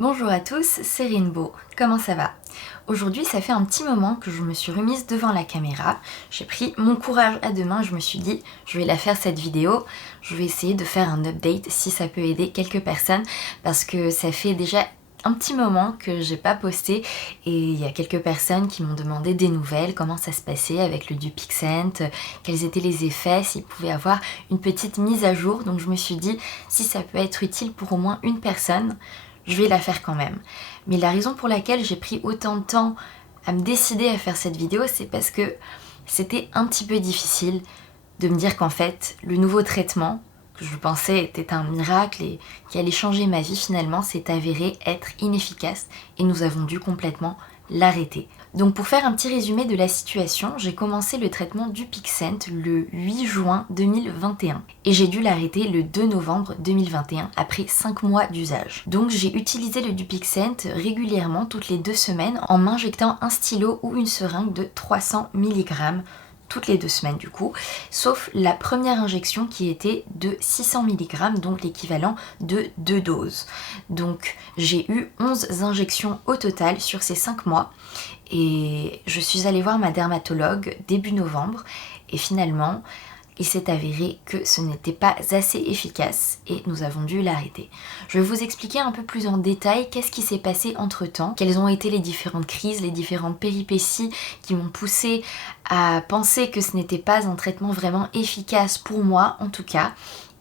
Bonjour à tous, c'est Rainbow, comment ça va? Aujourd'hui ça fait un petit moment que je me suis remise devant la caméra, j'ai pris mon courage à deux mains, je me suis dit je vais la faire cette vidéo, je vais essayer de faire un update si ça peut aider quelques personnes parce que ça fait déjà un petit moment que j'ai pas posté et il y a quelques personnes qui m'ont demandé des nouvelles, comment ça se passait avec le Dupixent, quels étaient les effets, s'ils pouvaient avoir une petite mise à jour, donc je me suis dit si ça peut être utile pour au moins une personne, je vais la faire quand même. Mais la raison pour laquelle j'ai pris autant de temps à me décider à faire cette vidéo, c'est parce que c'était un petit peu difficile de me dire qu'en fait, le nouveau traitement que je pensais était un miracle et qui allait changer ma vie, finalement, s'est avéré être inefficace et nous avons dû complètement l'arrêter. Donc pour faire un petit résumé de la situation, j'ai commencé le traitement Dupixent le 8 juin 2021 et j'ai dû l'arrêter le 2 novembre 2021 après 5 mois d'usage. Donc j'ai utilisé le Dupixent régulièrement toutes les 2 semaines en m'injectant un stylo ou une seringue de 300 mg toutes les 2 semaines du coup, sauf la première injection qui était de 600 mg, donc l'équivalent de 2 doses. Donc j'ai eu 11 injections au total sur ces 5 mois et je suis allée voir ma dermatologue début novembre et finalement il s'est avéré que ce n'était pas assez efficace et nous avons dû l'arrêter. Je vais vous expliquer un peu plus en détail qu'est-ce qui s'est passé entre temps, quelles ont été les différentes crises, les différentes péripéties qui m'ont poussé à penser que ce n'était pas un traitement vraiment efficace pour moi en tout cas,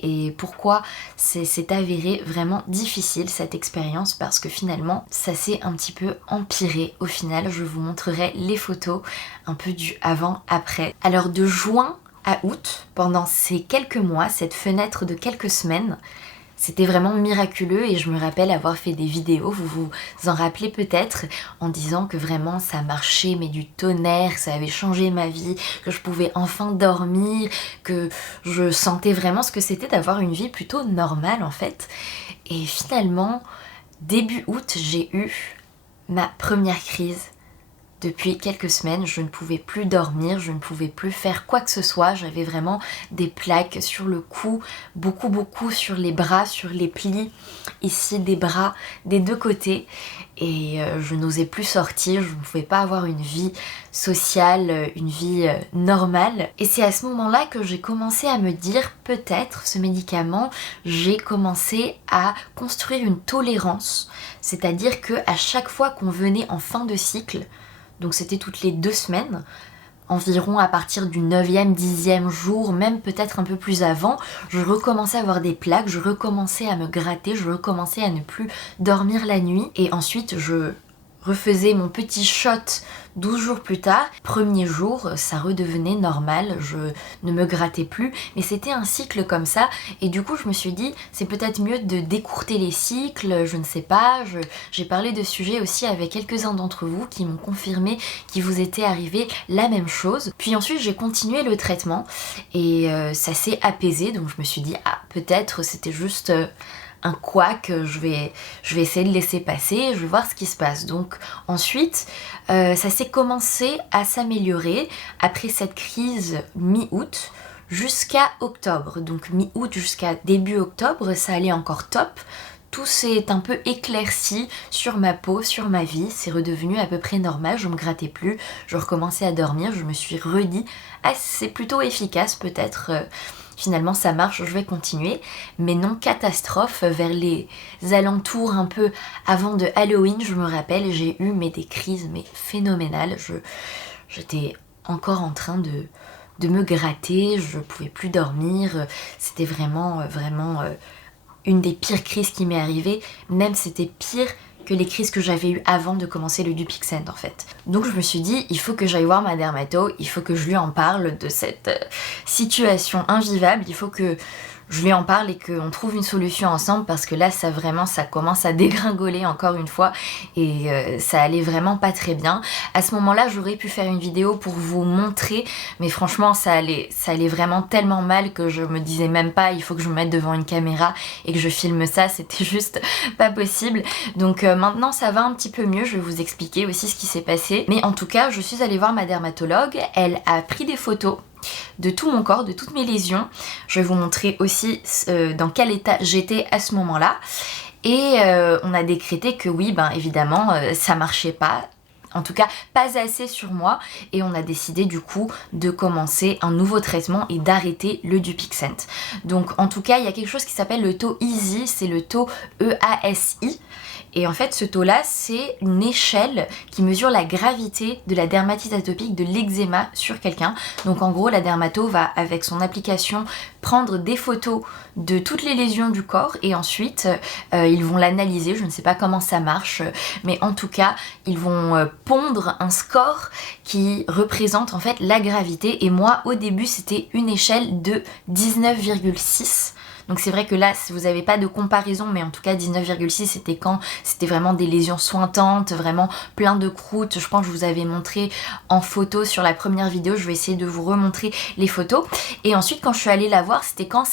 et pourquoi c'est avéré vraiment difficile cette expérience parce que finalement ça s'est un petit peu empiré. Au final je vous montrerai les photos un peu du avant-après. Alors de juin à août, pendant ces quelques mois, cette fenêtre de quelques semaines, c'était vraiment miraculeux et je me rappelle avoir fait des vidéos, vous vous en rappelez peut-être, en disant que vraiment ça marchait mais du tonnerre, ça avait changé ma vie, que je pouvais enfin dormir, que je sentais vraiment ce que c'était d'avoir une vie plutôt normale en fait. Et finalement, début août, j'ai eu ma première crise. Depuis quelques semaines, je ne pouvais plus dormir, je ne pouvais plus faire quoi que ce soit. J'avais vraiment des plaques sur le cou, beaucoup sur les bras, sur les plis, ici des bras, des deux côtés. Et je n'osais plus sortir, je ne pouvais pas avoir une vie sociale, une vie normale. Et c'est à ce moment-là que j'ai commencé à me dire, peut-être ce médicament, j'ai commencé à construire une tolérance. C'est-à-dire qu'à chaque fois qu'on venait en fin de cycle, donc c'était toutes les 2 semaines, environ à partir du 9e, 10e jour, même peut-être un peu plus avant, je recommençais à avoir des plaques, je recommençais à me gratter, je recommençais à ne plus dormir la nuit et ensuite je refaisais mon petit shot 12 jours plus tard. Premier jour, ça redevenait normal, je ne me grattais plus, mais c'était un cycle comme ça et du coup je me suis dit c'est peut-être mieux de décourter les cycles, je ne sais pas, j'ai parlé de sujets aussi avec quelques-uns d'entre vous qui m'ont confirmé qu'il vous était arrivé la même chose. Puis ensuite j'ai continué le traitement et ça s'est apaisé, donc je me suis dit ah peut-être c'était juste un couac, je vais essayer de laisser passer, je vais voir ce qui se passe. Donc ensuite, ça s'est commencé à s'améliorer après cette crise mi-août jusqu'à octobre. Donc mi-août jusqu'à début octobre, ça allait encore top. Tout s'est un peu éclairci sur ma peau, sur ma vie, c'est redevenu à peu près normal, je me grattais plus, je recommençais à dormir, je me suis redit ah c'est plutôt efficace peut-être. Finalement ça marche, je vais continuer. Mais non, catastrophe, vers les alentours un peu avant de Halloween, je me rappelle, j'ai eu des crises phénoménales. J'étais encore en train de me gratter, je pouvais plus dormir, c'était vraiment une des pires crises qui m'est arrivée, même c'était pire que les crises que j'avais eues avant de commencer le Dupixent en fait. Donc je me suis dit, il faut que j'aille voir ma dermato, il faut que je lui en parle de cette situation invivable, il faut que je lui en parle et qu'on trouve une solution ensemble parce que là ça commence à dégringoler encore une fois et ça allait vraiment pas très bien. À ce moment-là j'aurais pu faire une vidéo pour vous montrer mais franchement ça allait vraiment tellement mal que je me disais même pas il faut que je me mette devant une caméra et que je filme ça, c'était juste pas possible. Donc maintenant ça va un petit peu mieux, je vais vous expliquer aussi ce qui s'est passé. Mais en tout cas je suis allée voir ma dermatologue, elle a pris des photos de tout mon corps, de toutes mes lésions. Je vais vous montrer aussi dans quel état j'étais à ce moment-là. Et on a décrété que oui, ben évidemment, ça marchait pas. En tout cas, pas assez sur moi, et on a décidé du coup de commencer un nouveau traitement et d'arrêter le Dupixent. Donc en tout cas, il y a quelque chose qui s'appelle le taux EASI, c'est le taux EASI. Et en fait, ce taux-là, c'est une échelle qui mesure la gravité de la dermatite atopique, de l'eczéma sur quelqu'un. Donc en gros, la dermato va, avec son application, prendre des photos de toutes les lésions du corps et ensuite, ils vont l'analyser. Je ne sais pas comment ça marche, mais en tout cas, ils vont pondre un score qui représente en fait la gravité. Et moi, au début, c'était une échelle de 19,6. Donc c'est vrai que là, vous n'avez pas de comparaison, mais en tout cas 19,6 c'était quand c'était vraiment des lésions sointantes, vraiment plein de croûtes. Je pense que je vous avais montré en photo sur la première vidéo, je vais essayer de vous remontrer les photos. Et ensuite quand je suis allée la voir, c'était quand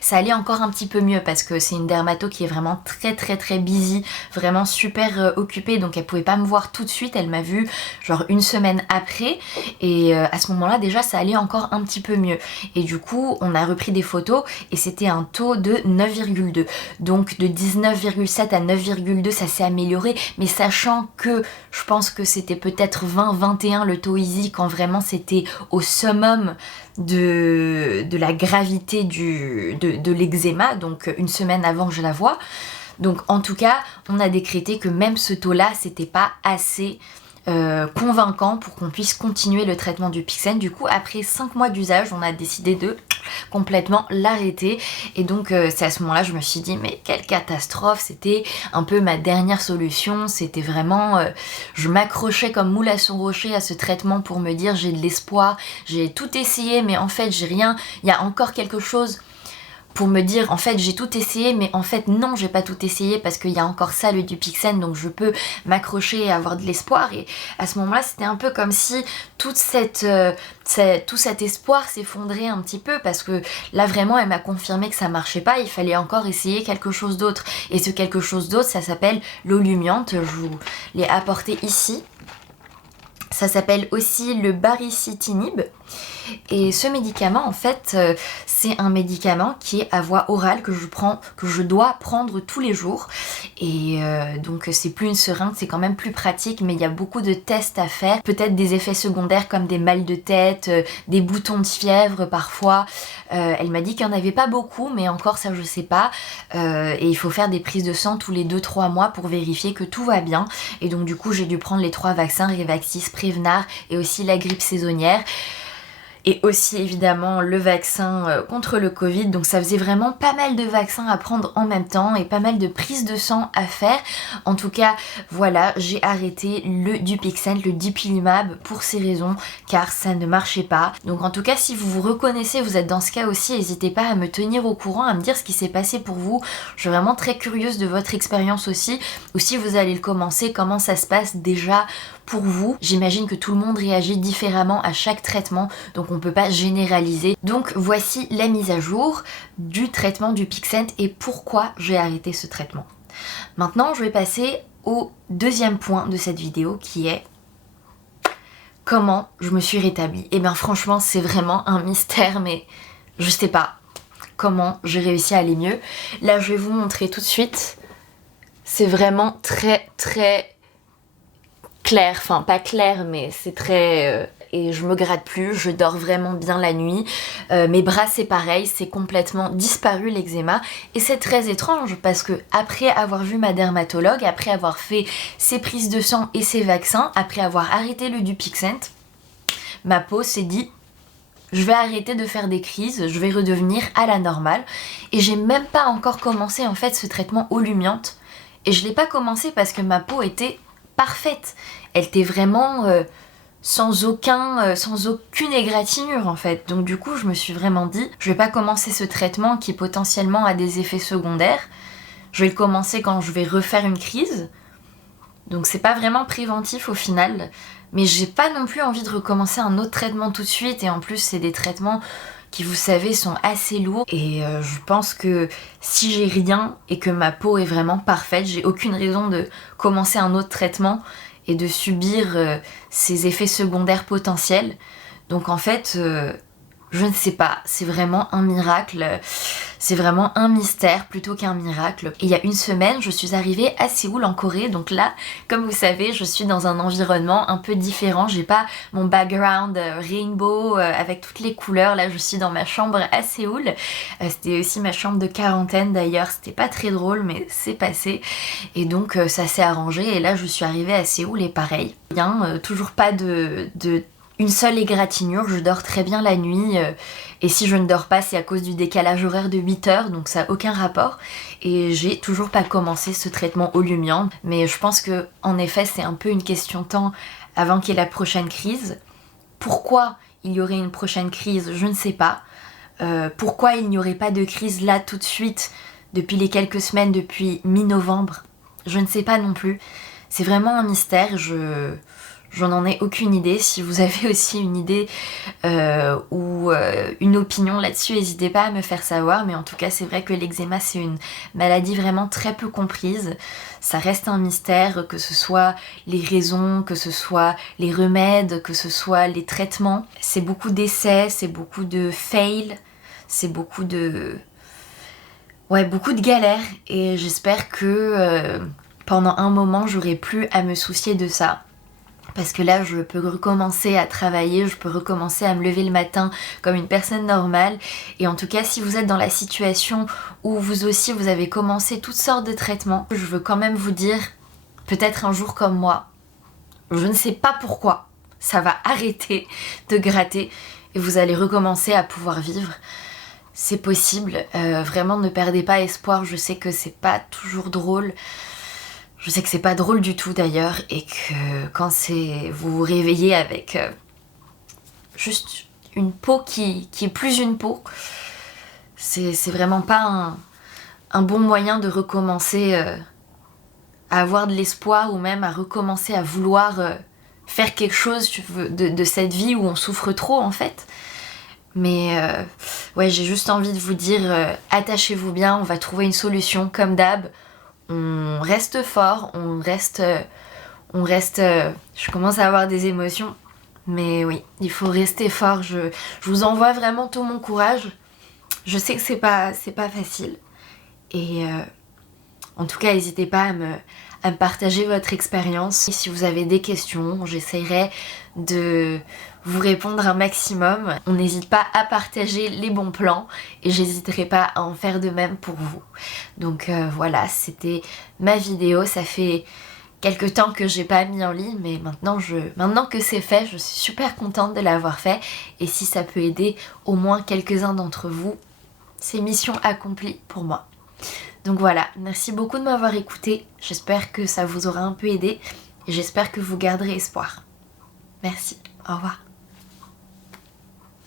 ça allait encore un petit peu mieux, parce que c'est une dermato qui est vraiment très busy, vraiment super occupée, donc elle pouvait pas me voir tout de suite, elle m'a vue genre une semaine après, et à ce moment-là déjà ça allait encore un petit peu mieux. Et du coup on a repris des photos et c'était un taux de 9,2. Donc de 19,7 à 9,2 ça s'est amélioré, mais sachant que je pense que c'était peut-être 20-21 le taux EASI quand vraiment c'était au summum de la gravité de l'eczéma, donc une semaine avant que je la voie. Donc en tout cas on a décrété que même ce taux là c'était pas assez convaincant pour qu'on puisse continuer le traitement du Dupixent. Du coup après 5 mois d'usage on a décidé de complètement l'arrêter, et donc c'est à ce moment là je me suis dit mais quelle catastrophe, c'était un peu ma dernière solution, c'était vraiment je m'accrochais comme moule à son rocher à ce traitement pour me dire j'ai de l'espoir, j'ai tout essayé mais en fait j'ai rien, il y a encore quelque chose pour me dire en fait j'ai tout essayé, mais en fait non, j'ai pas tout essayé parce qu'il y a encore ça le Dupixent, donc je peux m'accrocher et avoir de l'espoir. Et à ce moment là c'était un peu comme si tout cet espoir s'effondrait un petit peu, parce que là vraiment elle m'a confirmé que ça marchait pas, il fallait encore essayer quelque chose d'autre, et ce quelque chose d'autre ça s'appelle l'olumiante, je vous l'ai apporté ici. Ça s'appelle aussi le baricitinib. Et ce médicament, en fait, c'est un médicament qui est à voie orale que je dois prendre tous les jours. Et donc c'est plus une seringue, c'est quand même plus pratique, mais il y a beaucoup de tests à faire. Peut-être des effets secondaires comme des mal de tête, des boutons de fièvre parfois. Elle m'a dit qu'il n'y en avait pas beaucoup, mais encore ça je sais pas. Et il faut faire des prises de sang tous les 2-3 mois pour vérifier que tout va bien. Et donc du coup j'ai dû prendre les 3 vaccins, Rivaxis, Prevnar et aussi la grippe saisonnière. Et aussi évidemment le vaccin contre le Covid, donc ça faisait vraiment pas mal de vaccins à prendre en même temps et pas mal de prises de sang à faire. En tout cas voilà, j'ai arrêté le Dupixent, le Dupilumab pour ces raisons, car ça ne marchait pas. Donc en tout cas si vous vous reconnaissez, vous êtes dans ce cas aussi, n'hésitez pas à me tenir au courant, à me dire ce qui s'est passé pour vous. Je suis vraiment très curieuse de votre expérience aussi, ou si vous allez le commencer, comment ça se passe déjà pour vous. J'imagine que tout le monde réagit différemment à chaque traitement, donc on peut pas généraliser. Donc voici la mise à jour du traitement du Dupixent et pourquoi j'ai arrêté ce traitement. Maintenant je vais passer au deuxième point de cette vidéo qui est comment je me suis rétablie. Et bien franchement c'est vraiment un mystère, mais je sais pas comment j'ai réussi à aller mieux. Là je vais vous montrer tout de suite. C'est vraiment très clair, enfin pas clair mais c'est très... et je me gratte plus, je dors vraiment bien la nuit. Mes bras c'est pareil, c'est complètement disparu l'eczéma. Et c'est très étrange parce que après avoir vu ma dermatologue, après avoir fait ses prises de sang et ses vaccins, après avoir arrêté le Dupixent, ma peau s'est dit je vais arrêter de faire des crises, je vais redevenir à la normale. Et j'ai même pas encore commencé en fait ce traitement Olumiante. Et je l'ai pas commencé parce que ma peau était parfaite. Elle était vraiment sans aucune égratignure en fait. Donc du coup je me suis vraiment dit je vais pas commencer ce traitement qui potentiellement a des effets secondaires. Je vais le commencer quand je vais refaire une crise. Donc c'est pas vraiment préventif au final. Mais j'ai pas non plus envie de recommencer un autre traitement tout de suite. Et en plus c'est des traitements qui vous savez sont assez lourds. Et je pense que si j'ai rien et que ma peau est vraiment parfaite, j'ai aucune raison de commencer un autre traitement et de subir ces effets secondaires potentiels. Donc en fait, Je ne sais pas, c'est vraiment un miracle, c'est vraiment un mystère plutôt qu'un miracle. Et il y a une semaine, je suis arrivée à Séoul en Corée, donc là, comme vous savez, je suis dans un environnement un peu différent, j'ai pas mon background rainbow avec toutes les couleurs, là je suis dans ma chambre à Séoul. C'était aussi ma chambre de quarantaine d'ailleurs, c'était pas très drôle mais c'est passé, et donc ça s'est arrangé, et là je suis arrivée à Séoul et pareil, bien, toujours pas de une seule égratignure, je dors très bien la nuit, et si je ne dors pas c'est à cause du décalage horaire de 8 heures, donc ça n'a aucun rapport, et j'ai toujours pas commencé ce traitement Olumiant, mais je pense que en effet c'est un peu une question de temps avant qu'il y ait la prochaine crise. Pourquoi il y aurait une prochaine crise, je ne sais pas. Pourquoi il n'y aurait pas de crise là tout de suite, depuis les quelques semaines, depuis mi-novembre, je ne sais pas non plus. C'est vraiment un mystère, j'en en ai aucune idée. Si vous avez aussi une idée ou une opinion là-dessus, n'hésitez pas à me faire savoir. Mais en tout cas, c'est vrai que l'eczéma, c'est une maladie vraiment très peu comprise. Ça reste un mystère, que ce soit les raisons, que ce soit les remèdes, que ce soit les traitements. C'est beaucoup d'essais, c'est beaucoup de fails, c'est beaucoup de... ouais, beaucoup de galères. Et j'espère que pendant un moment, j'aurai plus à me soucier de ça. Parce que là, je peux recommencer à travailler, je peux recommencer à me lever le matin comme une personne normale. Et en tout cas, si vous êtes dans la situation où vous aussi, vous avez commencé toutes sortes de traitements, je veux quand même vous dire, peut-être un jour comme moi, je ne sais pas pourquoi, ça va arrêter de gratter et vous allez recommencer à pouvoir vivre. C'est possible, vraiment ne perdez pas espoir, je sais que c'est pas toujours drôle. Je sais que c'est pas drôle du tout d'ailleurs, et que quand vous vous réveillez avec juste une peau qui est plus une peau, c'est vraiment pas un bon moyen de recommencer à avoir de l'espoir, ou même à recommencer à vouloir faire quelque chose de cette vie où on souffre trop en fait. Mais ouais, j'ai juste envie de vous dire, attachez-vous bien, on va trouver une solution comme d'hab. On reste fort, on reste, je commence à avoir des émotions, mais oui, il faut rester fort. Je vous envoie vraiment tout mon courage. Je sais que c'est pas facile, et en tout cas n'hésitez pas à me partager votre expérience. Et si vous avez des questions, j'essaierai de vous répondre un maximum. On n'hésite pas à partager les bons plans, et j'hésiterai pas à en faire de même pour vous. Donc voilà, c'était ma vidéo. Ça fait quelques temps que j'ai pas mis en ligne, mais maintenant que c'est fait, je suis super contente de l'avoir fait, et si ça peut aider au moins quelques-uns d'entre vous, c'est mission accomplie pour moi. Donc voilà, merci beaucoup de m'avoir écouté, j'espère que ça vous aura un peu aidé, et j'espère que vous garderez espoir. Merci, au revoir.